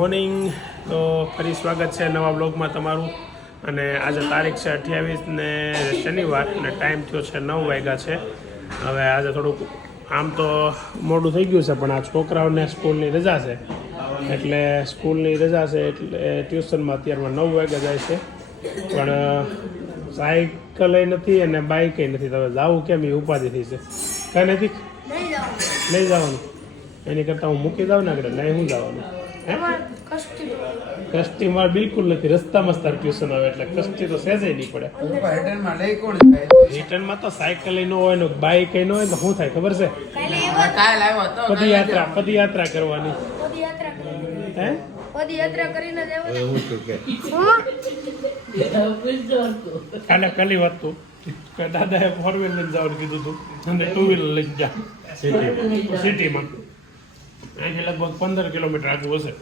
Morning. તો ફરી સ્વાગત છે નવા બ્લોગમાં તમારું. અને આજે તારીખ છે 28 ને શનિવાર અને ટાઈમ થયો છે 9 વાગ્યા છે. હવે આજે થોડુંક આમ તો મોડું થઈ ગયું છે, પણ આ છોકરાઓને સ્કૂલની રજા છે, એટલે સ્કૂલની રજા છે એટલે ટ્યુશનમાં અત્યારમાં 9 વાગ્યા જાય છે. પણ સાયકલ નથી અને બાઇક નથી, તો જવું કેમ એ ઉપાધિ થઈ છે. કાંઈ નથી નહીં જવાનું, એની કરતાં હું મૂકી દઉં ને આગળ. નહીં હું જવાનું કસ્ટીમાં બિલકુલ નથી. રસ્તામાં જ તાર ટ્યુશન આવે એટલે કસ્ટી તો સહેજે નહીં પડે. રિટર્નમાં તો સાયકલ ન હોય ને બાઇક ન હોય તો શું થાય ખબર છે? પદયાત્રા કરવાની. કાલે પહેલી વાત તો દાદાએ 4 વ્હીલર લઈને જવાનું કીધું હતું અને 2 વ્હીલર લઈને જા સિટીમાં. અહીંથી લગભગ 15 કિલોમીટર આગળ હશે.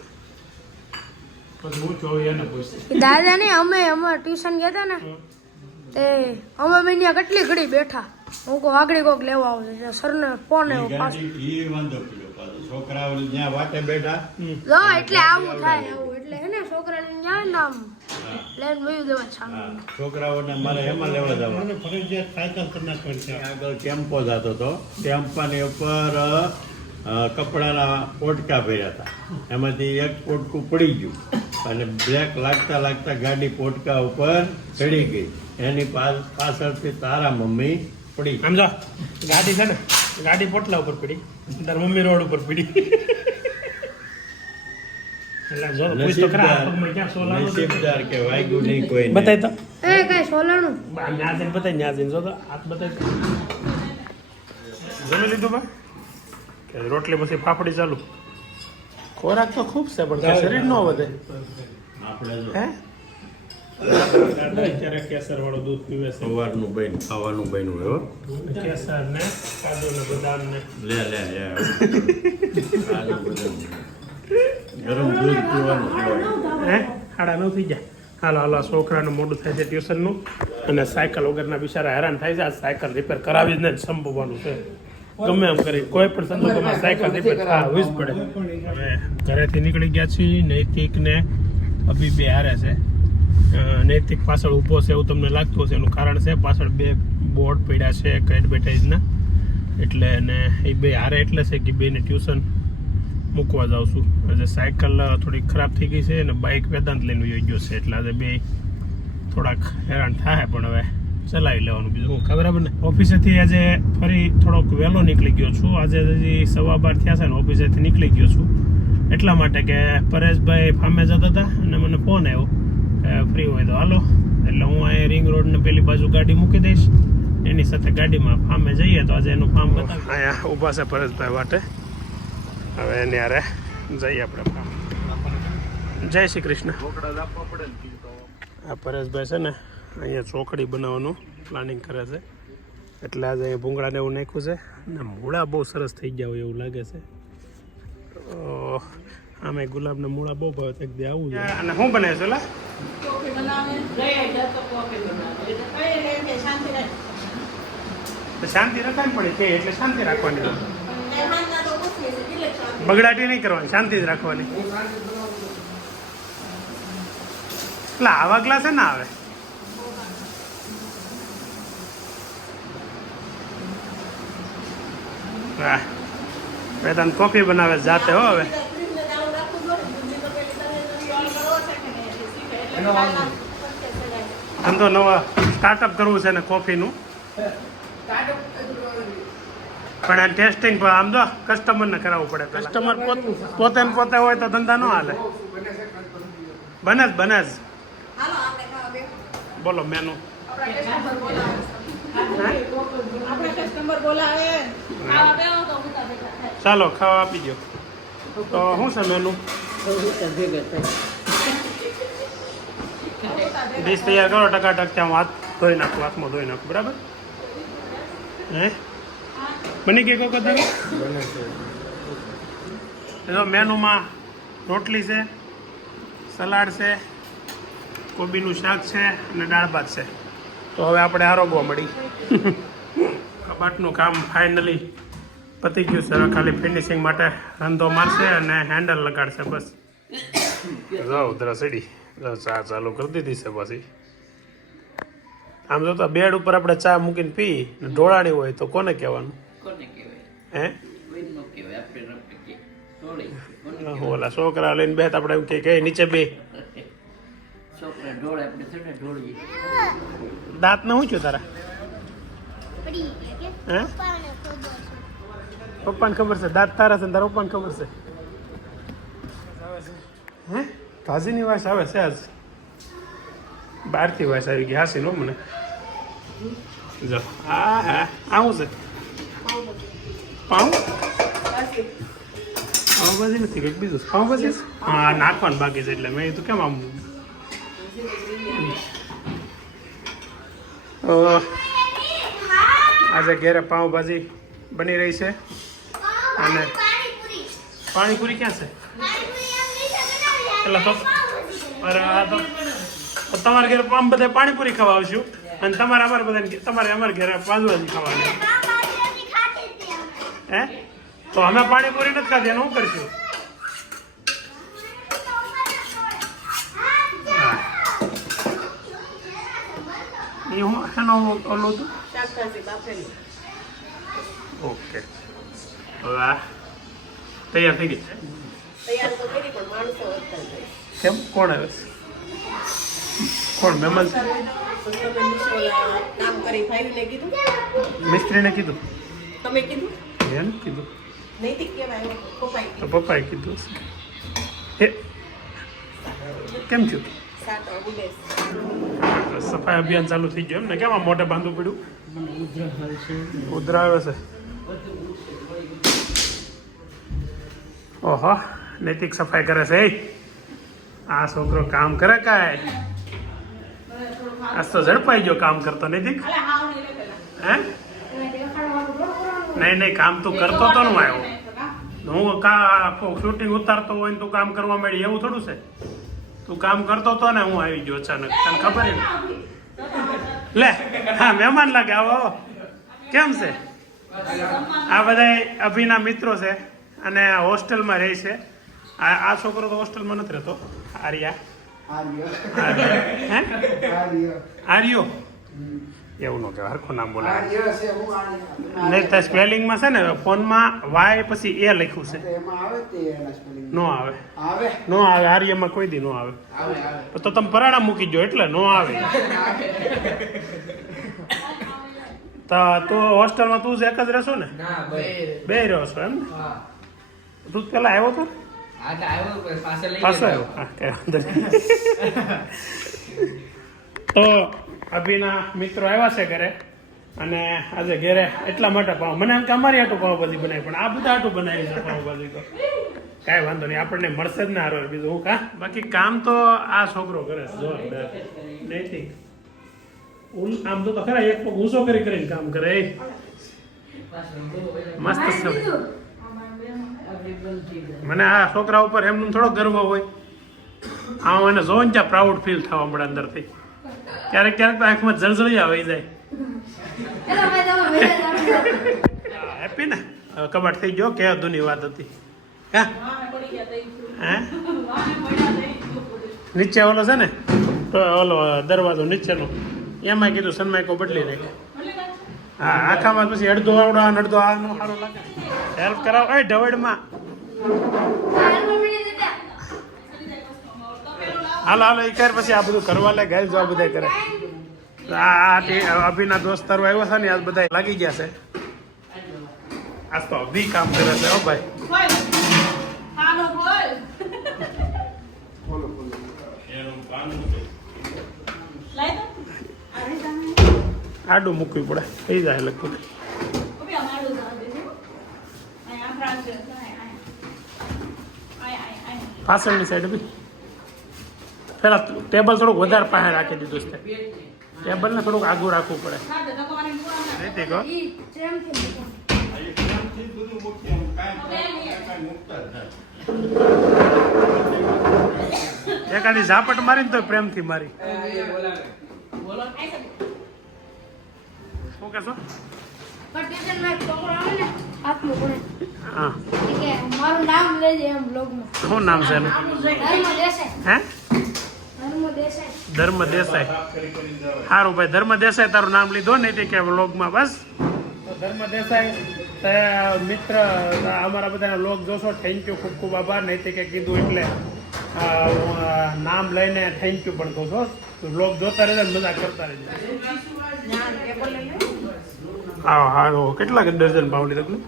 દાદા ને અમે ટ્યુશન ગયા હતા ને તે અમે બેનિયા કેટલી ઘડી બેઠા. હું કો આગળ કોક લેવા આવે સર ને ફોન આવ્યો છોકરાઓ જ્યાં વાટે બેઠા એટલે આવું થાય આવું એટલે હે ને છોકરાને ત્યાં નામ લઈને વયું દેવા છાનું. છોકરાઓને મારે એમાં લેવા જવા ફરજિયાત સાયકલ કરી નાખવાની છે. આગળ કેમ્પો જતો હતો. કેમ્પાની ઉપર કપડાના પોટકા ભર્યા હતા. એમાંથી એક પોટકું પડી ગયું અને બ્રેક લાગતા લાગતા ગાડી પોટકા ઉપર ચડી ગઈ. એની પાછળથી તારા મમ્મી પડી. સમજો ગાડી છે ને, ગાડી પોટલા ઉપર પડી, તાર મમ્મી રોડ ઉપર પડી. નસીબદાર કે વાગ્યું નહીં કોઈ. બતાય તો કઈ સોલાણું ન્યાજીને બતાય. ન્યાજીને જો તો હાથ બતાય. જમી લીધું બા કે રોટલી પછી ફાફડી ચાલુ? ખોરાક તો ખૂબ છે પણ શરીર ન વધે. આપણે હે અત્યારે કેસર વાળું દૂધ પીવે છે. સવારનું બન ખાવાનું બન્યું હો. કેસર ને કાજુ ને બદામ ને લે ગરમ દૂધ પીવાનું. હે 9:30 થઈ ગયા. હાલો છોકરાનું મોડું થાય છે ટ્યુશનનું, અને સાયકલ વગરના બિચારા હેરાન થાય છે. આ સાયકલ રિપેર કરાવી જ ને સંભવવાનું છે. ગમે એમ કરી કોઈ પણ સંજોગોમાં સાયકલ રિપેર કરાવવી જ પડે. હવે ઘરેથી નીકળી ગયા છીએ. નૈતિક ને અભી બે હારે છે. નૈતિક પાછળ ઊભો છે એવું તમને લાગતું હશે. એનું કારણ છે પાછળ 2 બોર્ડ પડ્યા છે એડવર્ટાઇઝના, એટલે ને એ બે હારે એટલે છે કે બેને ટ્યુશન મૂકવા જાઉં છું. આજે સાયકલ થોડી ખરાબ થઈ ગઈ છે અને બાઇક વેદાંત લઈને વહી ગયો છે, એટલે આજે બે થોડાક હેરાન થાય. પણ હવે ચલાવી લેવાનું, બીજું હું બરાબર ને. ઓફિસેથી આજે ફરી થોડોક વહેલો નીકળી ગયો છું. આજે હજી 12:15 થયા છે ને ઓફિસેથી નીકળી ગયો છું, એટલા માટે કે પરેશભાઈ ફામે જતા હતા અને મને ફોન આવ્યો કે ફ્રી હોય તો હાલો. એટલે હું અહીંયા રિંગ રોડને પેલી બાજુ ગાડી મૂકી દઈશ, એની સાથે ગાડીમાં ફામે જઈએ તો આજે એનું ફાર્મ બતાવીએ. અહીંયા ઊભા છે પરેશભાઈ વાટે. હવે એની હારે જઈએ આપણે ફાર્મ. જય શ્રી કૃષ્ણ. આ પરેશભાઈ છે ને અહીંયા ચોકડી બનાવવાનું પ્લાનિંગ કરે છે, એટલે આજે અહીંયા ભૂંગળાને એવું નાખ્યું છે. અને મૂળા બહુ સરસ થઈ ગયા હોય એવું લાગે છે. આમે ગુલાબના મૂળા બહુ ભાવે છે. એક દી આવું છે. અને શું બને છે? શાંતિ રખાવી પડે છે, એટલે શાંતિ રાખવાની, બગડાટી નહીં કરવાની, શાંતિ જ રાખવાની. એટલે આવા ગ્લાસ છે ને આવે વેદાંત કોફી બનાવે જાતે હો. હવે ધંધો નવા સ્ટાર્ટઅપ કરવું છે ને કોફીનું, પણ આ ટેસ્ટિંગ આમ તો કસ્ટમરને કરાવવું પડે. કસ્ટમર પોતે હોય તો ધંધા ન હાલે. બને જ બોલો મેનુ. ચાલો ખાવા આપી દો. તો શું છે મેનુ? ડીશ તૈયાર કરો ટકાટક. ત્યાં હાથ ધોઈ નાખું, હાથમાં ધોઈ નાખું. બરાબર હે બની ગઈ કોક તમે? જો મેનુમાં રોટલી છે, સલાડ છે, કોબીનું શાક છે અને દાળ ભાત છે. તો હવે આપણે આરોગવા મળી. કબાટનું કામ ફાઇનલી પતી ગયું છે. હવે ખાલી ફિનિશિંગ માટે રંધો મારશે અને હેન્ડલ લગાડશે બસ. જાઓ ઉધરા સીડી ચા ચાલુ કરી દીધી છે પછી આમ જો તો બેડ ઉપર આપણે ચા મૂકીને પી ને ઢોળાણી હોય તો કોને કહેવાનું કોને કહેવાય હે કોઈનો કહેવાય આપણે ન કહીએ ઢોળી ઓલા છોકરા લઈને બે આપણે એમ કે નીચે બે છોકરા ઢોળે આપણે થોડા ઢોળીએ દાંત ને શું છું તારા હે પપ્પાને ખબર છે દાંત તારા છે ને તારા પપ્પાને ખબર છે હે ભાજીની વાસ આવે છે આજ બહારથી વાસ આવી ગઈ હાસી નો મને જો હા હા આવું છે પાઉંભાજી નથી કંઈક બીજું પાઉંભાજી હા નાખવાનું બાકી છે એટલે મેં તો કેમ આમ આજે ઘેરે પાઉંભાજી બની રહી છે અને પાણીપુરી ક્યાં છે એટલે તો અરે આ તો તમારા ઘરે આમ બધા પાણીપુરી ખાવા આવશું અને તમારે અમારે બધા તમારે અમારા ઘરે પાઉંભાજી ખાવાની હે તો અમે પાણીપુરી નથી ખાધી એનું શું કરશું એ હું એનો ઓલું હતું ઓકે હવે આ તૈયાર થઈ ગઈ કેમ કોણ આવે છે કોણ મહેમાન છે મિસ્ત્રીને કીધું તમે કીધું એને કીધું નૈતિક કહેવાય પપ્પાએ તો પપ્પાએ કીધું હે કેમ થયું સાત ઉડેસ સફાઈ અભિયાન ચાલુ થઈ ગયું એમ ને કેમ આમ મોઢે બાંધવું પડ્યું ઉધરા આવે છે ઓહો નૈતિક સફાઈ કરે છે એ આ છોકરો કામ કરે કાંઈ આજ તો ઝડપાઈ ગયો કામ કરતો નૈતિક હે નહીં કામ તું કરતો તો ને આવ્યો હું શૂટિંગ ઉતારતો હોય ને તું કામ કરવા માંડી એવું થોડું છે તું કામ કરતો તો ને હું આવી ગયો અચાનક તને ખબર ને લે હા મહેમાન લાગે આવો આવો કેમ છે આ બધા અભિના મિત્રો છે અને હોસ્ટેલમાં રહે છે આ છોકરો તો હોસ્ટેલમાં નથી રહેતો આર્યા હે આર્યો એવું ન કહેવાય હરખું નામ બોલાય નહીં તો સ્પેલિંગમાં છે ને ફોનમાં વાય પછી એ લખ્યું છે નો આવે નો આવે આર્યમાં કોઈ દી નો આવે તો તમે પરાણા મૂકી દો એટલે નો આવે તો તું હોસ્ટેલમાં તું જ એક જ રહેશો ને બે રહ્યો છો એમ તું પેલા આવ્યો તો પાછો આવ્યો હા કઈ વાંધો નહીં તો અભિના મિત્રો આવ્યા છે ઘરે અને આજે ઘરે એટલા માટે પાવ મને એમ કે અમારી આટું પાવભાજી બનાવી પણ આ બધા આટું બનાવી છે પાવભાજી તો કાંઈ વાંધો નહીં આપણને મળશે જ ને હારો બીજું હું કા બાકી કામ તો આ છોકરો કરે છે જોરદાર નૈતિક આમ તો ખરા એક પગ ઊંચો કરીને કામ કરે મસ્ત છે મને આ છોકરા ઉપર એમનું થોડો ગર્વ હોય આમ એને જોઈને ત્યાં પ્રાઉડ ફીલ થવા મળે અંદરથી ક્યારેક ક્યારેક તો આંખમાં જળજળી આવી જાય હેપી ને હવે કબાટ થઈ ગયો કે અધૂની વાત હતી હે નીચે ઓલો છે ને તો ઓલો દરવાજો નીચેનો એમાં કીધું સનમાઈકો બદલી નાખે હા આખામાં પછી અડધો આવડો અડધો આ નો સારો લાગે હેલ્પ કરાવો એ ઢવડમાં હાલો એ કર પછી આ બધું કરવા લે ગાય જો આ બધા કરે આ અભિના દોસ્તારો આવ્યો છે ને આજ બધા લાગી ગયા છે આજ તો અભી કામ કરે છે હો ભાઈ આડું મૂકવી પડે થઈ જાય લગભગ પાછળની સાઈડ બી પેલા ટેબલ થોડુંક વધારે પાસે રાખી દીધું છે ટેબલ ને થોડુંક આગું રાખવું પડે એકાદી ઝાપટ મારીને તો પ્રેમથી મારી શું કહેશો પણ ટ્યુશનમાં એક છોકરો આવે ને આત્મો ભણે હા એ કે મારું નામ લેજે એમ બ્લોગમાં શું નામ છે એનું ધર્મ દેસાઈ હે ધર્મ દેસાઈ ધર્મ દેસાઈ સારું ભાઈ ધર્મ દેસાઈ તારું નામ લીધો ને તે કે વ્લોગમાં બસ ધર્મ દેસાઈ તે મિત્ર અમારા બધાના વ્લોગ જોશો થેન્ક યુ ખૂબ ખૂબ આભાર નહીં તે કે કીધું એટલે હું નામ લઈને થેન્ક યુ પણ કહું છું વ્લોગ જોતા રહેજો ને મજા કરતા રહેજો ના ટેબલ લઈ લે હા હા કેટલા ડઝન ભાવ લીધા તમે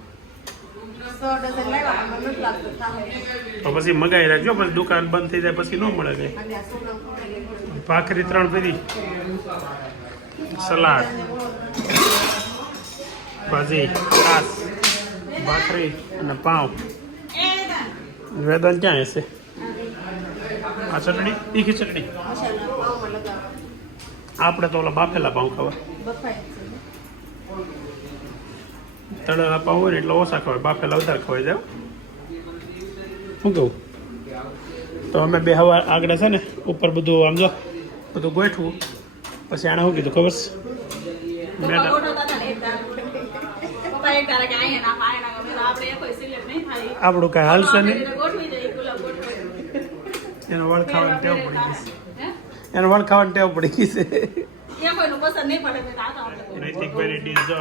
100 ડઝન લાવ્યા મને નથી લાગતું થાય તો પછી મગાઈ રાખજો પછી દુકાન બંધ થઈ જાય પછી ન મળે કઈ અને આ સોના ખોરાક ભાખરી 3 ફેરી સલાડ ભાજી છાસ ભાખરી અને પાઉં વેદન ક્યાં હશે આ ચટણી તીખી ચટણી મસાલા પાવમાં લગાવવા આપણે તો ઓલા બાફેલા પાઉં ખાવા બફાય તળેલા પાઉં હોય ને એટલે ઓછા ખવાય બાફેલા વધારે ખવાય જાય શું કહું તો અમે બે હવા આગળ છે ને ઉપર બધું આમ જો બધું ગોઠવું પછી આને શું કીધું ખબર છે મેડમ આપણું કાંઈ હાલશે નહીં એનો વળ ખાવાની ટેવ પડી ગઈ છે એનો વળ ખાવાની ટેવ પડી ગઈ છે નૈતિકભાઈની ડીશ જો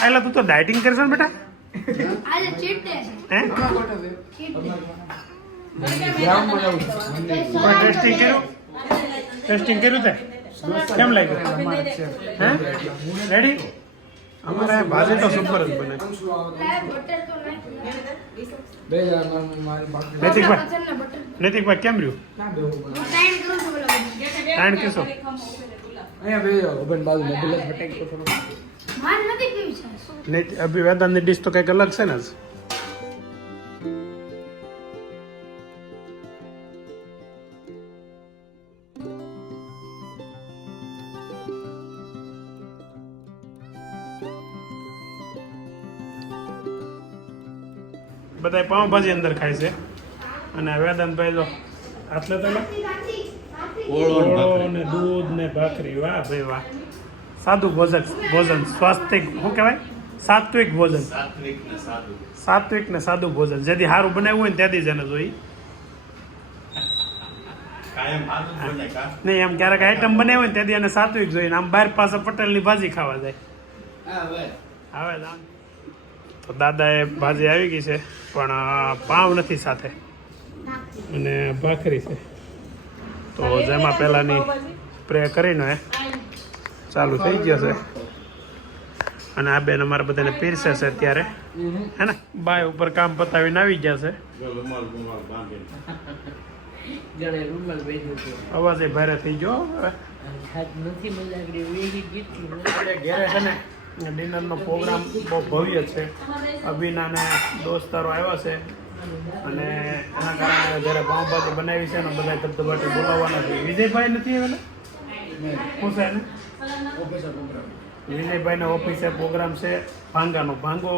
આયલા તું તો ડાયટિંગ કરશે ને બેટા આજે ચીટ ડે છે હે ચીટ ડે કોઈ ટેસ્ટિંગ કર્યું ટેસ્ટિંગ કર્યું તે કેમ લાગ્યું હે રેડી અમારે ભાજી તો સુપર જ બને બટર તો નાખ્યું નૈતિકભાઈ બટર નૈતિકભાઈ કેમ રહ્યું ટાઈમ કરું છું બોલો ટાઈમ કીધો માર નથી કેવી છે નહીં અભિવેદનની ડીશ તો કંઈક અલગ છે ને જ બધા પાઉંભાજી અંદર ખાય છે અને વેદાંતભાઈ જો આટલે તો ઓળો ને દૂધ ને ભાખરી વાહ ભાઈ વાહ સાદું ભોજન સ્વાસ્થિક શું કહેવાય સાત્વિક ભોજન સાત્વિક ને સાદું ભોજન જેથી સારું બનાવ્યું હોય ને ત્યાંથી જ એને જોઈ નહીં એમ ક્યારેક આઈટમ બનાવી હોય ને ત્યાંથી એને સાત્વિક જોઈએ આમ બહાર પાસે પટેલની ભાજી ખાવા જાય આવે તો દાદાએ ભાજી આવી ગઈ છે પણ પાવ નથી સાથે અને ભાખરી છે તો જેમાં પહેલાંની સ્પ્રે કરીને ચાલુ થઈ ગયો છે અને આ બેન અમારા બધાને પીરસે છે અત્યારે હે ને બાય ઉપર કામ પતાવીને આવી ગયા છે અવાજ એ ભારે થઈ ગયો હવે ઘેરે છે ને ડિનરનો પ્રોગ્રામ બહુ ભવ્ય છે અભિનાને દોસ્તારો આવ્યા છે અને એના કારણે જ્યારે પાઉંભાજી બનાવી છે ને બધા ધબધબાટી બોલાવવાના છે વિજયભાઈ નથી આવેલા શું છે એને વિનયભાઈના ઓફિસે પ્રોગ્રામ છે ભાંગાનો ભાંગો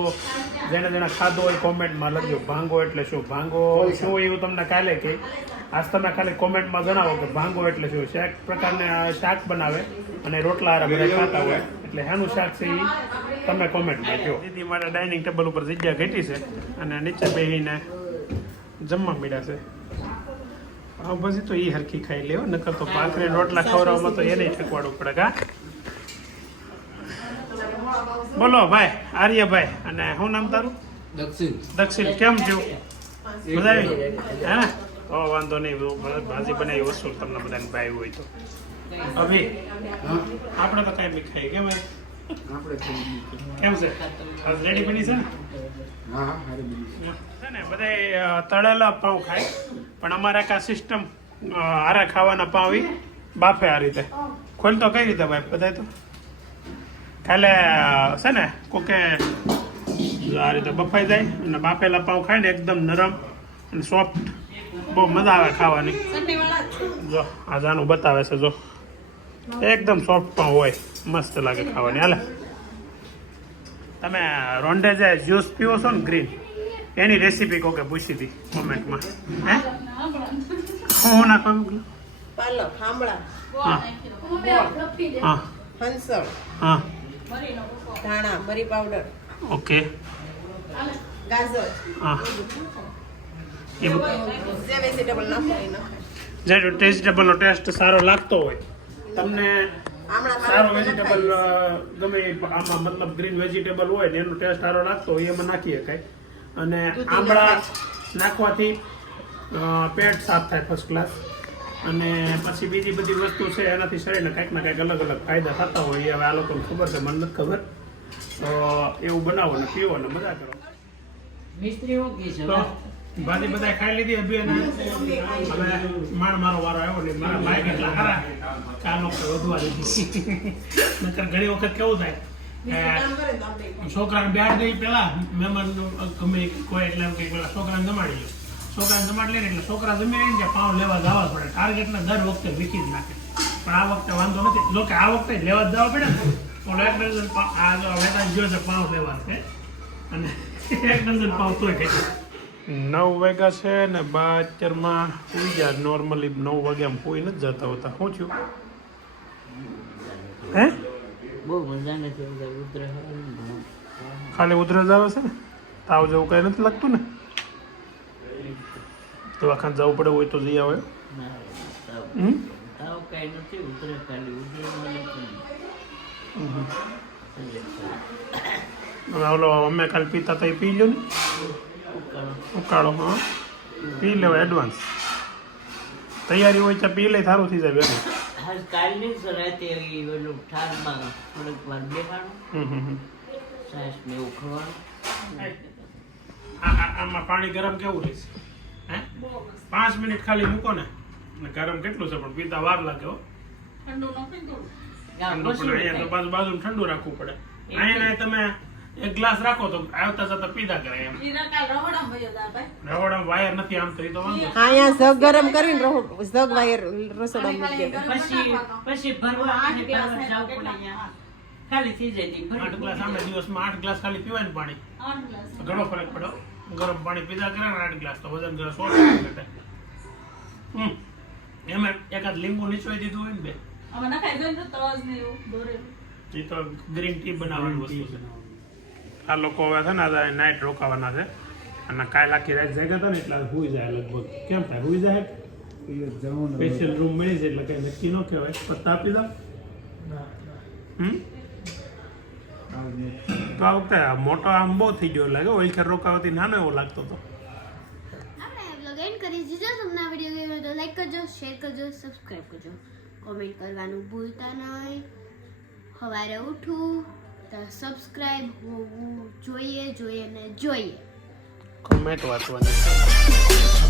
જેને ખાધો હોય કોમેન્ટમાં લખજો ભાંગો એટલે શું ભાંગો શું એવું તમને કાલે કહી આજ તમે ખાલી કોમેન્ટમાં જણાવો કે ભાંગો એટલે શું શાક પ્રકારના શાક બનાવે અને રોટલા હારા બધા ખાતા હોય એટલે એનું શાક છે એ તમે કોમેન્ટમાં કહો દીદી માટે ડાઇનિંગ ટેબલ ઉપર જગ્યા ઘટી છે અને નીચે બેસીને જમવા મળ્યા છે પછી તો એ હરખી ખાઈ લેવો નકર તો ભાખરી રોટલા ખવડાવવામાં તો એને ઠેકવાડવું પડે કા બોલો ભાઈ આર્યભાઈ અને શું નામ તારું દક્ષિણ કેમ થયું બધા હે ને તો વાંધો નહીં ભાજી બનાવી વસૂલ તમને બધાને ભાઈ હોય તો અભી આપણે તો કાંઈ બી ખાઈએ કેમ કેમ છે રેડી બની છે ને બધા તળેલા પાઉં ખાય પણ અમારે કા સિસ્ટમ હારા ખાવાના પાઉં ઈ બાફે આ રીતે ખોલ તો કઈ રીતે ભાઈ બધા તો ખાલે છે ને કોકે આ રીતે બફાઈ જાય અને બાફેલા પાઉં ખાય ને એકદમ નરમ અને સોફ્ટ બહુ મજા આવે ખાવાની જો આ જાનું બતાવે છે જો એકદમ સોફ્ટ પાઉં હોય મસ્ત લાગે ખાવાની હાલે તમે રોંડે જાય જ્યુસ પીવો છો ને ગ્રીન એની રેસીપી કોકે પૂછી હતી કોમેન્ટમાં હે હું નાખવાનું પાલક આમળા હા હા હંસળ હા ધાણા મરી પાવડર ઓકે ગાજર હા એ જે વેજીટેબલ નાખો જે વેજીટેબલનો ટેસ્ટ સારો લાગતો હોય તમને સારો વેજીટેબલ ગમે આમાં મતલબ ગ્રીન વેજીટેબલ હોય ને એનો ટેસ્ટ સારો લાગતો હોય એમાં નાખી શકાય અને આંબળા નાખવાથી પેટ સાફ થાય ફર્સ્ટ ક્લાસ અને પછી બીજી બધી વસ્તુ છે એનાથી શરીરને કંઈક ને કંઈક અલગ અલગ ફાયદા થતા હોય એ હવે આ લોકોને ખબર છે મને નથી ખબર તો એવું બનાવો ને પીવો ને મજા કરો મિસ્ત્રી હું કી છે તો ભાજી બધા ખાઈ લીધી અભી અને હવે માણ મારો વારો આવ્યો ને મારા ભાઈ કેટલા ખરા ચાલો વધવા દીધી નકર ઘણી વખત કેવું થાય છોકરાને બેહાડ દઈ પેલા મહેમાન ગમે કોઈ એટલે એમ કે પેલા છોકરાને જમાડી લો છોકરાને જમાડી લે એટલે છોકરા જમી લઈને ત્યાં પાઉં લેવા જવા પડે ટાર્ગેટને દર વખતે વીખી જ નાખે પણ આ વખતે વાંધો નથી જો કે આ વખતે લેવા જ જવા પડે ને ઓલો એક ડઝન આ જો વેતા જો છે પાઉં લેવા છે અને એક ડઝન પાઉં તોય ખાઈ 9 વાગ્યા છે ને 12 સુઈ ગયા નોર્મલી 9 વાગ્યામાં કોઈ નથી જતા હોતા શું થયું હે બહુ મજા નથી ઉતરે ખાલી ઉધરસ આવે છે ને તાવ જેવું કઈ નથી લાગતું ને દવાખાને જવું પડે હોય તો જઈ આવે તાવ કઈ નથી ઉતરે ખાલી ઉતરે ઓલો અમે કાલે પીતા તો એ પી લો ને ઉકાળો હા પી લેવા એડવાન્સ તૈયારી હોય ત્યાં પી લે સારું થઈ જાય વેલું કાલની જ રાતે ઓલું ઠારમાં થોડીક વાર બેઠાણું સાસ ને એવું ખવાનું આમાં પાણી ગરમ કેવું રહેશે હે 5 મિનિટ ખાલી મૂકો ને ગરમ કેટલું છે પણ પીતા વાર લાગે હો ઠંડુ પણ અહીંયા તો બાજુ ઠંડુ રાખવું પડે અહીંયા તમે એક ગ્લાસ રાખો તો આવતા જતા પીધા કરે એમ રવડામાં વાયર નથી આમ તો એ તો વાંધો અહીંયા જગ ગરમ કરીને જગ વાયર રસોડામાં મૂકી દે પછી ભરવા અને ભરવા જાવ પડે અહીંયા ખાલી થઈ જાય 8 ગ્લાસ આમે દિવસમાં 8 ગ્લાસ ખાલી પીવાય ને પાણી ઘણો ફરક પડ્યો ગરમ પાણી પીધા કરે ને 8 ગ્લાસ તો વજન જરા 100 ઘટે એમાં એકાદ લીંબુ નીચોઈ દીધું હોય ને બે એ તો ગ્રીન ટી બનાવવાની વસ્તુ છે આ લોકો હવે છે ને આજે નાઇટ રોકાવાના છે અને કાલ આખી રાત જાગ્યા હતા ને એટલે હુઈ જાય લગભગ કેમ થાય હુઈ જાય સ્પેશિયલ રૂમ મળી જાય એટલે કઈ નક્કી ન કહેવાય પત્તા આપી દો તો આ વખતે મોટો આમ બહુ થઈ ગયો લાગે ઓલખેર રોકાવાથી નાનો એવો લાગતો હતો આપણે બ્લોગ એન્ડ કરી દીધો તમને આ વિડીયો ગમ્યો તો લાઈક કરજો શેર કરજો સબસ્ક્રાઇબ કરજો કોમેન્ટ કરવાનું ભૂલતા નહીં સવારે ઉઠું તો સબસ્ક્રાઇબ હોવું જોઈએ ને જોઈએ કમેન્ટ વાંચવાની